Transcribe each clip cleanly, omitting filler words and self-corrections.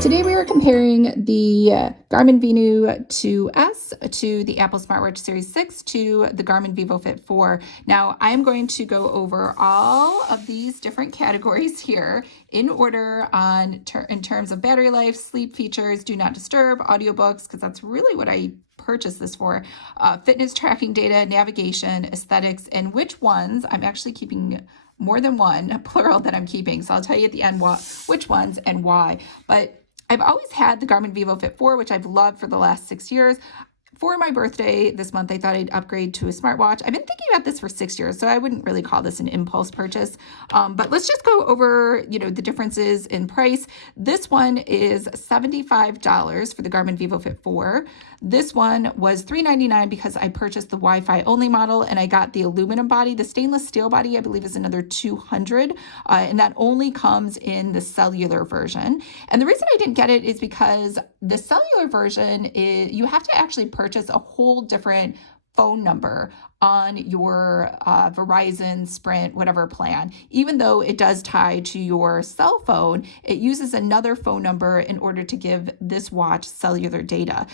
Today we are comparing the Garmin Venu 2S to the Apple Smartwatch Series 6 to the Garmin vívofit 4. Now I'm going to go over all of these different categories here in order in terms of battery life, sleep features, do not disturb, audiobooks, because that's really what I purchased this for, fitness tracking data, navigation, aesthetics, and which ones I'm actually keeping more than one, plural, that I'm keeping. So I'll tell you at the end which ones and why. But I've always had the Garmin vívofit 4, which I've loved for the last 6 years. For my birthday this month, I thought I'd upgrade to a smartwatch. I've been thinking about this for 6 years, so I wouldn't really call this an impulse purchase. But let's just go over, the differences in price. This one is $75 for the Garmin vívofit 4. This one was $399 because I purchased the Wi-Fi only model and I got the aluminum body. The stainless steel body, I believe, is another $200, and that only comes in the cellular version. And the reason I didn't get it is because the cellular version you have to actually purchase a whole different phone number on your Verizon, Sprint, whatever plan. Even though it does tie to your cell phone, it uses another phone number in order to give this watch cellular data.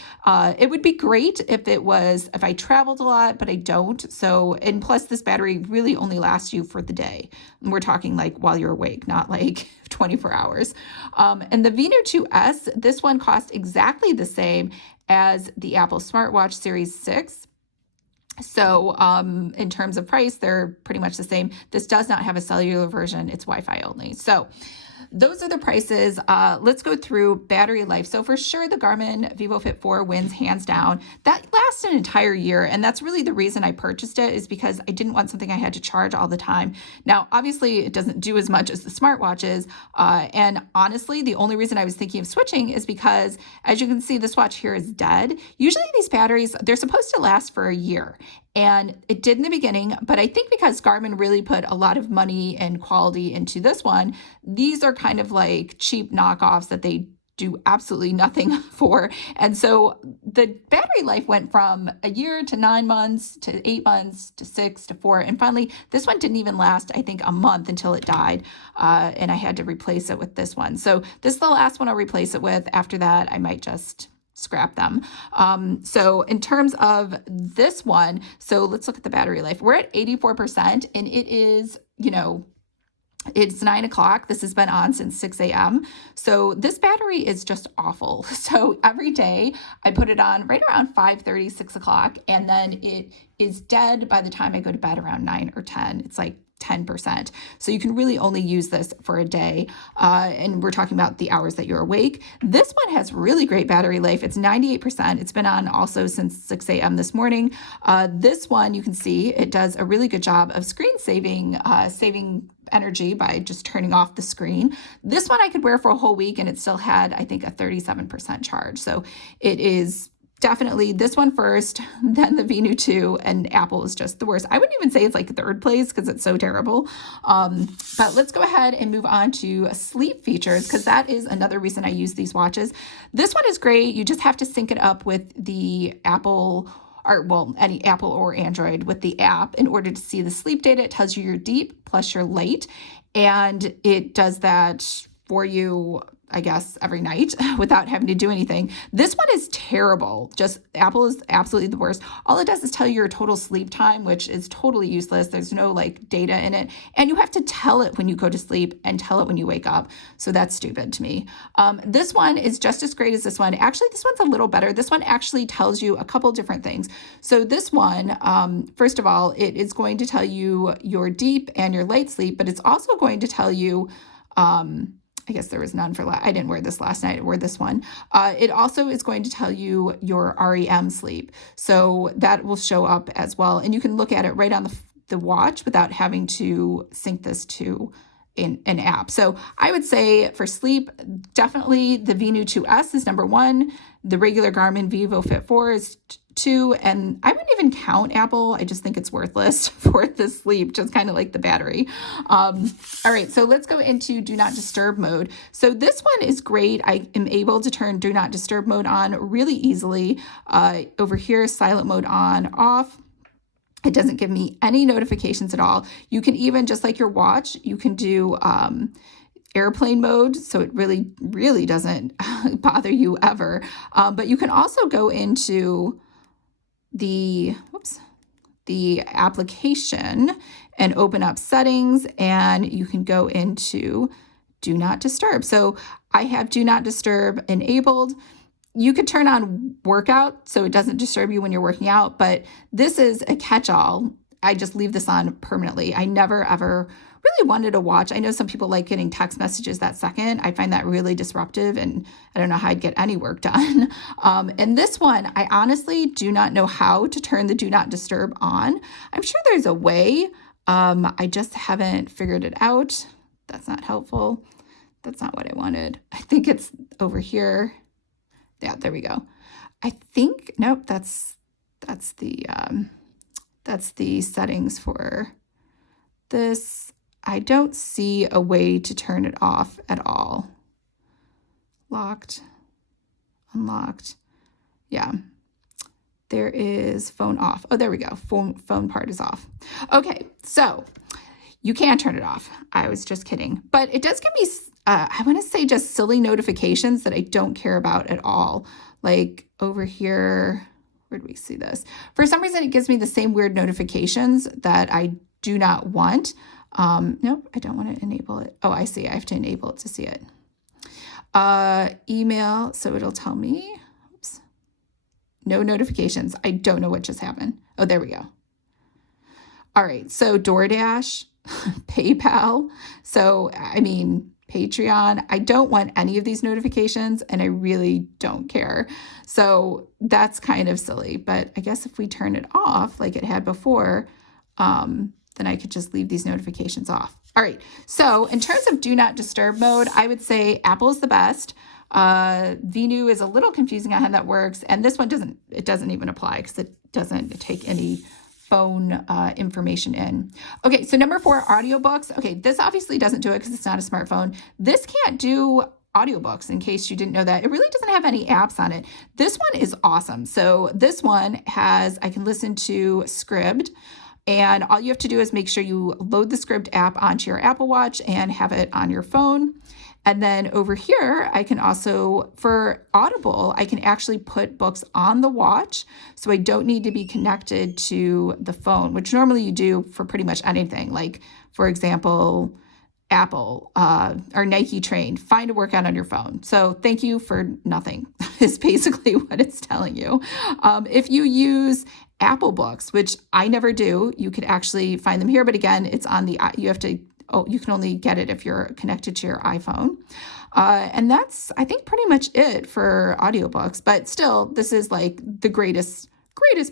It would be great if I traveled a lot, but I don't. So, and plus this battery really only lasts you for the day. And we're talking like while you're awake, not like 24 hours. And the Venu 2S, this one costs exactly the same as the Apple Smartwatch Series 6. So in terms of price, they're pretty much the same. This does not have a cellular version. It's Wi-Fi only. So those are the prices. Let's go through battery life. So for sure, the Garmin vívofit 4 wins hands down. That lasts an entire year. And that's really the reason I purchased it, is because I didn't want something I had to charge all the time. Now, obviously, it doesn't do as much as the smartwatches. And honestly, the only reason I was thinking of switching is because, as you can see, this watch here is dead. Usually these batteries, they're supposed to last for a year. And it did in the beginning, but I think because Garmin really put a lot of money and quality into this one, these are kind of like cheap knockoffs that they do absolutely nothing for. And so the battery life went from a year to 9 months to 8 months to 6 to 4. And finally, this one didn't even last, I think, a month until it died. And I had to replace it with this one. So this is the last one I'll replace it with. After that, I might just scrap them. So in terms of this one, so let's look at the battery life. We're at 84% and it is, it's 9 o'clock. This has been on since 6 a.m. So this battery is just awful. So every day I put it on right around 5:30, 6 o'clock, and then it is dead by the time I go to bed around 9 or 10. It's like 10%. So you can really only use this for a day. And we're talking about the hours that you're awake. This one has really great battery life. It's 98%. It's been on also since 6 a.m. this morning. This one, you can see it does a really good job of screen saving energy by just turning off the screen. This one I could wear for a whole week and it still had, I think, a 37% charge. So it is definitely this one first, then the Venu 2, and Apple is just the worst. I wouldn't even say it's like third place because it's so terrible. But let's go ahead and move on to sleep features, because that is another reason I use these watches. This one is great. You just have to sync it up with the Apple, or well, any Apple or Android with the app in order to see the sleep data. It tells you your deep plus your light, and it does that for you, I guess, every night without having to do anything. This one is terrible. Just Apple is absolutely the worst. All it does is tell you your total sleep time, which is totally useless. There's no like data in it. And you have to tell it when you go to sleep and tell it when you wake up. So that's stupid to me. This one is just as great as this one. Actually, this one's a little better. This one actually tells you a couple different things. So this one, first of all, it is going to tell you your deep and your light sleep, but it's also going to tell you, I guess there was none for I didn't wear this last night. I wore this one. It also is going to tell you your REM sleep. So that will show up as well. And you can look at it right on the watch without having to sync this to an app. So I would say for sleep, definitely the Venu 2S is number 1. The regular Garmin vívofit 4 is 2, and I wouldn't even count Apple. I just think it's worthless for the sleep, just kind of like the battery. All right, so let's go into do not disturb mode. So this one is great. I am able to turn do not disturb mode on really easily. Over here, silent mode on, off. It doesn't give me any notifications at all. You can even, just like your watch, you can do airplane mode, so it really, really doesn't bother you ever. But you can also go into the application and open up settings, and you can go into do not disturb. So I have do not disturb enabled. You could turn on workout so it doesn't disturb you when you're working out, but this is a catch-all. I just leave this on permanently. I never ever really wanted to watch. I know some people like getting text messages that second. I find that really disruptive, and I don't know how I'd get any work done. And this one, I honestly do not know how to turn the do not disturb on. I'm sure there's a way. I just haven't figured it out. That's not helpful. That's not what I wanted. I think it's over here. Yeah, there we go. I think, nope, that's the settings for this. I don't see a way to turn it off at all. Locked, unlocked. Yeah, there is phone off. Oh, there we go. Phone part is off. Okay, so you can turn it off. I was just kidding. But it does give me, I want to say, just silly notifications that I don't care about at all. Like over here, where do we see this? For some reason, it gives me the same weird notifications that I do not want. Nope, I don't want to enable it. Oh, I see. I have to enable it to see it. Email, so it'll tell me. Oops. No notifications. I don't know what just happened. Oh, there we go. All right, so DoorDash, PayPal. So, I mean, Patreon. I don't want any of these notifications, and I really don't care. So that's kind of silly. But I guess if we turn it off like it had before, then I could just leave these notifications off. All right. So in terms of do not disturb mode, I would say Apple is the best. Venu is a little confusing on how that works. And this one doesn't even apply because it doesn't take any phone information in. Okay, so number 4, audiobooks. Okay, this obviously doesn't do it because it's not a smartphone. This can't do audiobooks, in case you didn't know that. It really doesn't have any apps on it. This one is awesome. So this one I can listen to Scribd, and all you have to do is make sure you load the Scribd app onto your Apple Watch and have it on your phone. And then over here, I can also, for Audible, I can actually put books on the watch, so I don't need to be connected to the phone, which normally you do for pretty much anything. Like, for example, Apple or Nike Train, find a workout on your phone. So thank you for nothing is basically what it's telling you. If you use Apple Books, which I never do, you could actually find them here. But again, it's on the, you can only get it if you're connected to your iPhone. And that's, I think, pretty much it for audiobooks. But still, this is like the greatest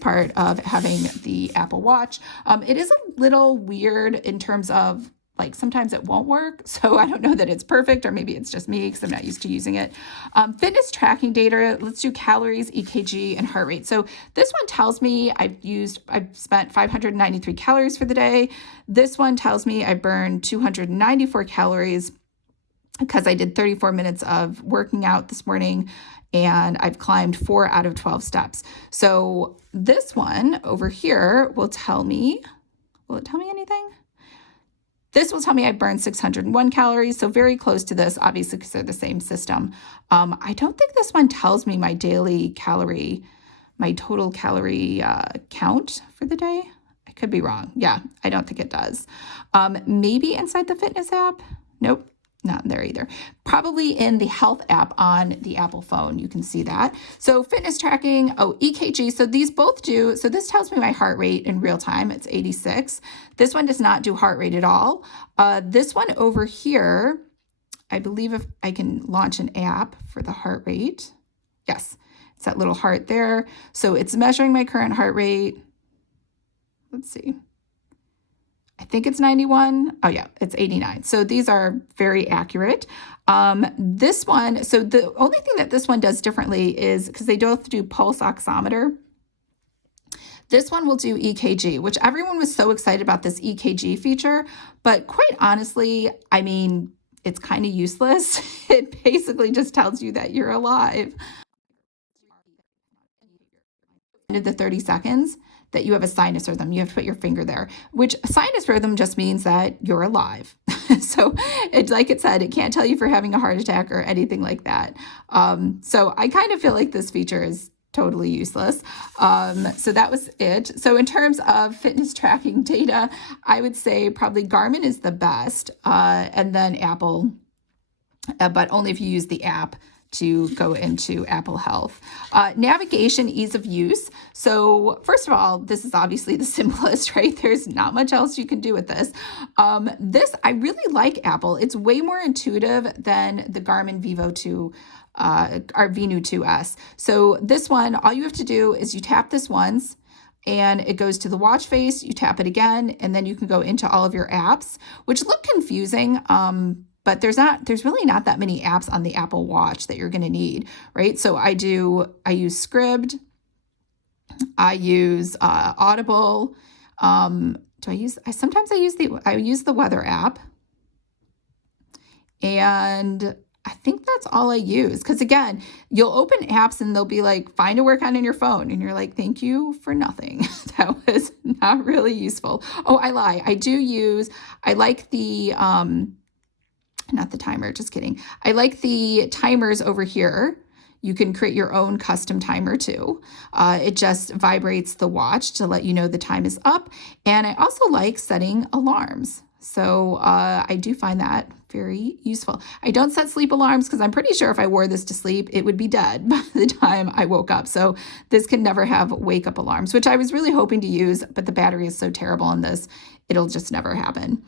part of having the Apple Watch. It is a little weird in terms of, like, sometimes it won't work. So I don't know that it's perfect, or maybe it's just me because I'm not used to using it. Fitness tracking data, let's do calories, EKG, and heart rate. So this one tells me I've spent 593 calories for the day. This one tells me I burned 294 calories because I did 34 minutes of working out this morning, and I've climbed 4 out of 12 steps. So this one over here will it tell me anything? This will tell me I burned 601 calories, so very close to this, obviously, because they're the same system. I don't think this one tells me my total calorie count for the day. I could be wrong. Yeah, I don't think it does. Maybe inside the fitness app? Nope. Not there either. Probably in the health app on the Apple phone, you can see that. So fitness tracking, EKG. So these both do. So this tells me my heart rate in real time. It's 86. This one does not do heart rate at all. This one over here, I believe if I can launch an app for the heart rate. Yes, it's that little heart there. So it's measuring my current heart rate. Let's see. I think it's 91. Oh yeah, it's 89. So these are very accurate. This one, so the only thing that this one does differently is because they both do pulse oximeter. This one will do EKG, which everyone was so excited about this EKG feature, but quite honestly, I mean, it's kind of useless. It basically just tells you that you're alive. The 30 seconds. that you have a sinus rhythm. You have to put your finger there, which sinus rhythm just means that you're alive. So it's like it said, it can't tell you if you're having a heart attack or anything like that. So I kind of feel like this feature is totally useless. So that was it. So in terms of fitness tracking data, I would say probably Garmin is the best, and then Apple, but only if you use the app to go into Apple Health. Navigation, ease of use. So first of all, this is obviously the simplest, right? There's not much else you can do with this. I really like Apple. It's way more intuitive than the Garmin Vivo 2, our Venu 2S. So this one, all you have to do is you tap this once, and it goes to the watch face, you tap it again, and then you can go into all of your apps, which look confusing. But there's really not that many apps on the Apple Watch that you're going to need, right? So I use Scribd, I use Audible. Sometimes I use the weather app, and I think that's all I use. Because again, you'll open apps and they'll be like, find a workout on your phone. And you're like, thank you for nothing. That was not really useful. Oh, I lie. I like the, not the timer, just kidding. I like the timers over here. You can create your own custom timer too. It just vibrates the watch to let you know the time is up. And I also like setting alarms. So I do find that very useful. I don't set sleep alarms because I'm pretty sure if I wore this to sleep, it would be dead by the time I woke up. So this can never have wake up alarms, which I was really hoping to use, but the battery is so terrible on this, it'll just never happen.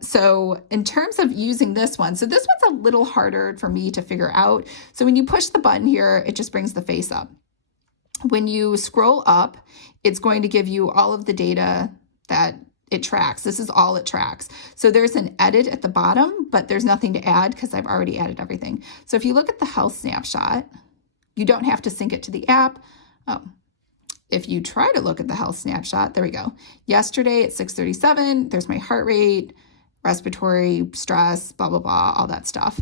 So in terms of using this one, so this one's a little harder for me to figure out. So when you push the button here, it just brings the face up. When you scroll up, it's going to give you all of the data that it tracks. This is all it tracks. So there's an edit at the bottom, but there's nothing to add because I've already added everything. So if you look at the health snapshot, you don't have to sync it to the app. Oh, if you try to look at the health snapshot, there we go. Yesterday at 6:37, there's my heart rate, respiratory, stress, blah, blah, blah, all that stuff.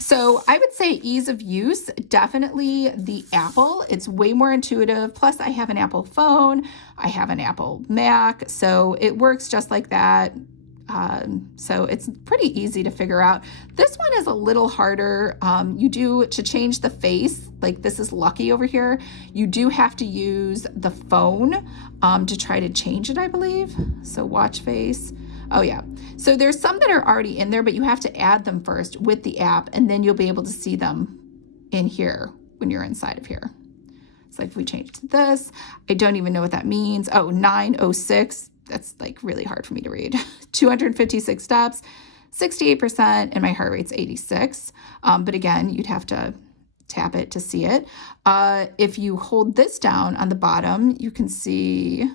So I would say ease of use, definitely the Apple. It's way more intuitive. Plus I have an Apple phone, I have an Apple Mac, so it works just like that. So it's pretty easy to figure out. This one is a little harder. To change the face, like this is Lucky over here, you do have to use the phone to try to change it, I believe. So watch face. Oh yeah. So there's some that are already in there, but you have to add them first with the app, and then you'll be able to see them in here when you're inside of here. So if we change to this, I don't even know what that means. Oh, 906. That's like really hard for me to read. 256 steps, 68%, and my heart rate's 86. But again, you'd have to tap it to see it. If you hold this down on the bottom, you can see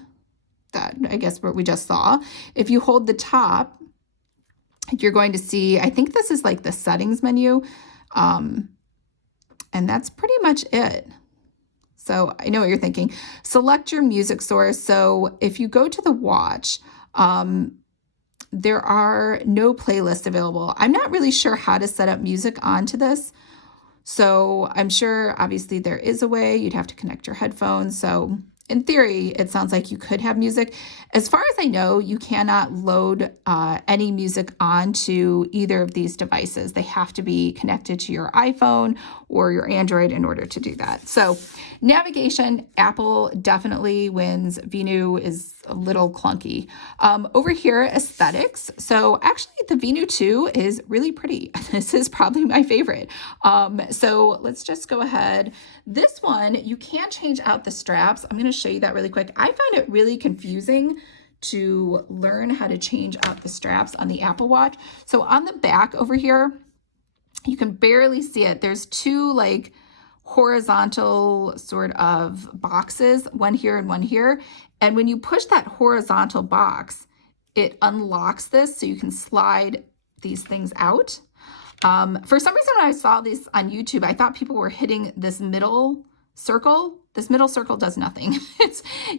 that, I guess, what we just saw. If you hold the top, you're going to see, I think this is like the settings menu. And that's pretty much it. So I know what you're thinking. Select your music source. So if you go to the watch, there are no playlists available. I'm not really sure how to set up music onto this. So I'm sure obviously there is a way. You'd have to connect your headphones. So in theory, it sounds like you could have music. As far as I know, you cannot load any music onto either of these devices. They have to be connected to your iPhone or your Android in order to do that. So navigation, Apple definitely wins. Venu is a little clunky. Over here, aesthetics. So actually the Venu 2 is really pretty. This is probably my favorite. So let's just go ahead. This one, you can change out the straps. I'm going to show you that really quick. I found it really confusing to learn how to change out the straps on the Apple Watch. So on the back over here, you can barely see it. There's two like horizontal sort of boxes, one here and one here. And when you push that horizontal box, it unlocks this so you can slide these things out. For some reason, when I saw this on YouTube, I thought people were hitting this middle circle. This middle circle does nothing.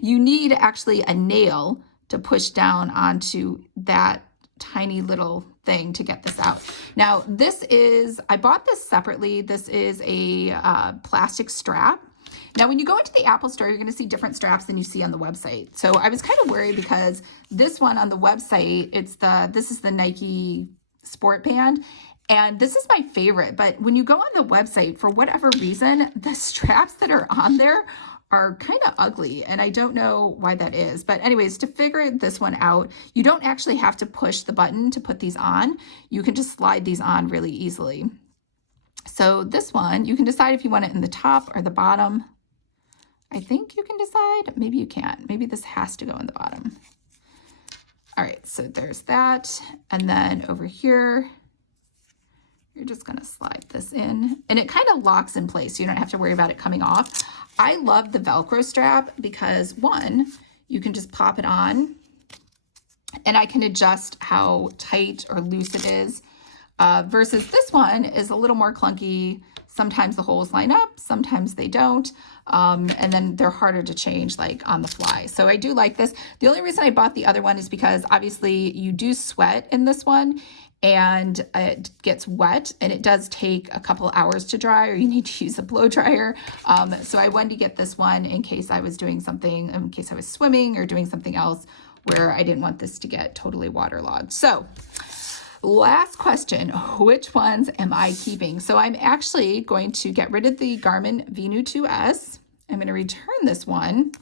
You need actually a nail to push down onto that tiny little thing to get this out. Now, I bought this separately. This is a plastic strap. Now, when you go into the Apple store, you're going to see different straps than you see on the website. So I was kind of worried because this one on the website, this is the Nike Sport Band. And this is my favorite. But when you go on the website, for whatever reason, the straps that are on there are kind of ugly, and I don't know why that is. But anyways, to figure this one out, you don't actually have to push the button to put these on. You can just slide these on really easily. So this one, you can decide if you want it in the top or the bottom. I think you can decide. Maybe you can't. Maybe this has to go in the bottom. All right, so there's that. And then over here, you're just gonna slide this in, and it kind of locks in place, so you don't have to worry about it coming off. I love the Velcro strap because, one, you can just pop it on, and I can adjust how tight or loose it is, versus this one is a little more clunky. Sometimes the holes line up, sometimes they don't, and then they're harder to change like on the fly. So I do like this. The only reason I bought the other one is because obviously you do sweat in this one, and it gets wet, and it does take a couple hours to dry, or you need to use a blow dryer. So I wanted to get this one in case I was doing something, in case I was swimming or doing something else where I didn't want this to get totally waterlogged. So last question, which ones am I keeping? So I'm actually going to get rid of the Garmin Venu 2S. I'm going to return this one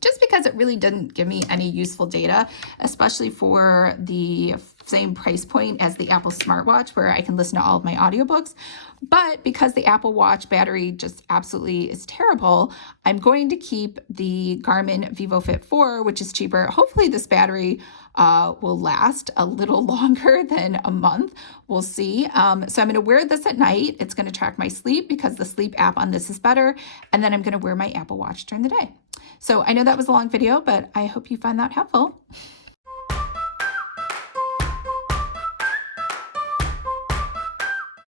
just because it really didn't give me any useful data, especially for the same price point as the Apple Smartwatch, where I can listen to all of my audiobooks. But because the Apple Watch battery just absolutely is terrible, I'm going to keep the Garmin VivoFit 4, which is cheaper. Hopefully this battery will last a little longer than a month. We'll see. So I'm going to wear this at night. It's going to track my sleep because the sleep app on this is better. And then I'm going to wear my Apple Watch during the day. So I know that was a long video, but I hope you find that helpful.